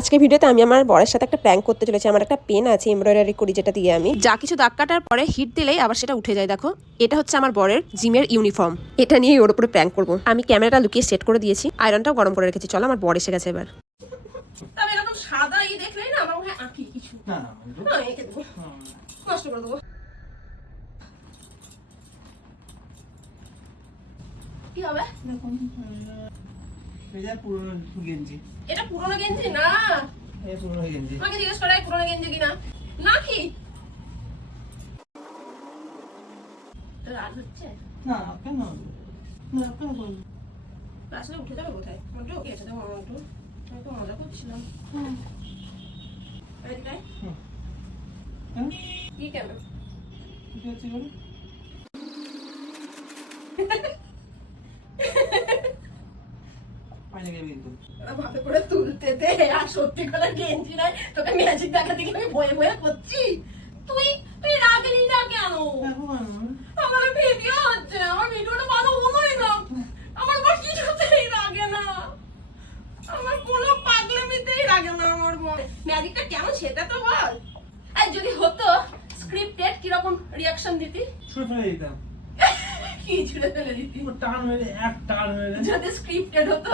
আজকে ভিডিওতে আমি আমার বরের সাথে একটা প্র্যাঙ্ক করতে চলেছি। আমার একটা পেন আছে এমব্রয়ডারি করি, যেটা দিয়ে আমি যা কিছু দাগ কাটার পরে হিট দিলেই আবার সেটা উঠে যায়। দেখো, এটা হচ্ছে আমার বরের জিমের ইউনিফর্ম। এটা নিয়ে ওর উপরে প্র্যাঙ্ক করবো। আমি ক্যামেরাটা লুকিয়ে সেট করে দিয়েছি, আয়রনটাও গরম করে রেখেছি। চলো, আমার বর এসে গেছে এবার। তবে এরকম সাদা দেখলেই না আমার মনে হয় আঁকি কিছু না না, এঁকে দেবো, নষ্ট করে দেবো। কি হবে? এটা পুরনো গেঞ্জি। এটা পুরনো গেঞ্জি না, এই পুরনো গেঞ্জি। আমাকে জিজ্ঞেস করাই পুরনো গেঞ্জি কিনা। নাকি তোর রাগ হচ্ছে? না কেন? না কেন বলবো? আসলে উঠে যাবে কোথায়? একটু ওকে এসে দেবো, একটু আমি তো মজা করছিলাম। এটাই হ্যাঁ কি কেন? কি হচ্ছে বলো? পানি গেবি তো। ভাবে করে তুলতে দে। আর সত্যি করে গেঞ্জি নাই, তোকে ম্যাজিক দেখা দেখে আমি বয়ে বয়ে করছি। তুই তুই রাগলি না কেন? আমার ভিডিও হচ্ছে, আমার ভিডিওটা ভালো হলোই না। আমার বর কিছুতেই রাগে না, আমার কোনো পাগলামিতেই রাগে না আমার বর। ম্যাজিকটা কেমন সেটা তো বল। আর যদি হতো স্ক্রিপ্টেড, কিরকম রিয়াকশন দিতি? ছুঁড়ে ফেলে দিতাম। কি ছুড়ে ফেলে দিতি? টান মেরে এক টান মেরে। যদি স্ক্রিপ্টেড হতো।